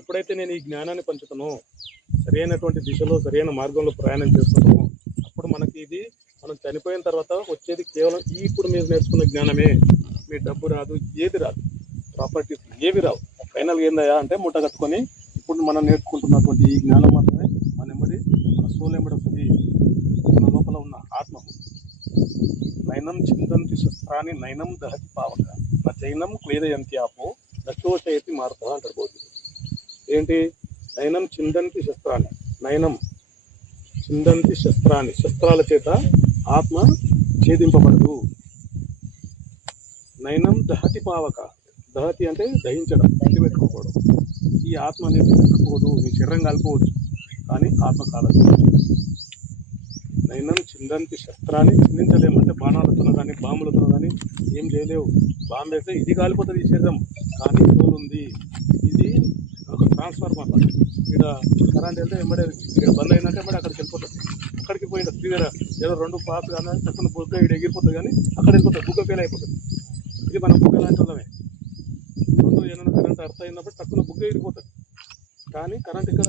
ఎప్పుడైతే నేను ఈ జ్ఞానాన్ని పంచుతానో, సరైనటువంటి దిశలో సరైన మార్గంలో ప్రయాణం చేస్తున్నామో, అప్పుడు మనకి ఇది మనం చనిపోయిన తర్వాత వచ్చేది కేవలం ఇప్పుడు మీరు నేర్చుకున్న జ్ఞానమే. మీ డబ్బు రాదు, ఏది రాదు, ప్రాపర్టీస్ ఏవి రావు. ఫైనల్గా ఏందయ్యా అంటే మూట కట్టుకొని ఇప్పుడు మనం నేర్చుకుంటున్నటువంటి ఈ జ్ఞానం మాత్రమే మన ఎంబడి, మన సోల్ ఎంబడి వస్తుంది. మన లోపల ఉన్న ఆత్మకు నైనం చిందంతి శస్త్రాన్ని నైనం దహతి పావక నా చైనం క్లేదయంతి ఆపో నశోషయతి మారుత అంటాడు బోధుడు. ఏంటి? నైనం చిందంతి శస్త్రాన్ని, నైనం చిందంతి శస్త్రాన్ని, శస్త్రాల చేత ఆత్మ ఛేదింపబడదు. నైనం దహతి పావక, దహతి అంటే దహించడం, పండి పెట్టుకోవడం. ఈ ఆత్మ అనేది తట్టుకోదు. నీ శరీరం కాలిపోవచ్చు కానీ ఆత్మ కాలదు. నైనం చిందంతి శస్త్రాన్ని, చిందించలేము అంటే బాణాలతో కానీ బాంబులతో కానీ ఏం చేయలేవు. బాంబు వేస్తే ఇది కాలిపోతుంది ఈ శరీరం, కానీ సోల్ ఉంది. ఇది ఒక ట్రాన్స్ఫార్మర్. ఇక్కడ కరెంట్ వెళ్తే వెంబడే ఇక్కడ బంద్ అయినట్టు వెంబడి అక్కడికి వెళ్ళిపోతుంది. అక్కడికి పోయిన క్లియర్ ఏదో రెండు పాస్ కానీ తక్కువ బుగ్గ ఇక్కడ ఎగిరిపోతుంది, కానీ అక్కడ వెళ్ళిపోతుంది, బుగ్గ ఫెయిల్ అయిపోతుంది. ఇది మన బుగ్గ లాంటి వాళ్ళమే. రెండు ఏమైనా కరెంట్ అర్థం అయినప్పుడు తక్కువ బుగ్గ ఎగిరిపోతుంది, కానీ కరెంట్ ఇక్కడ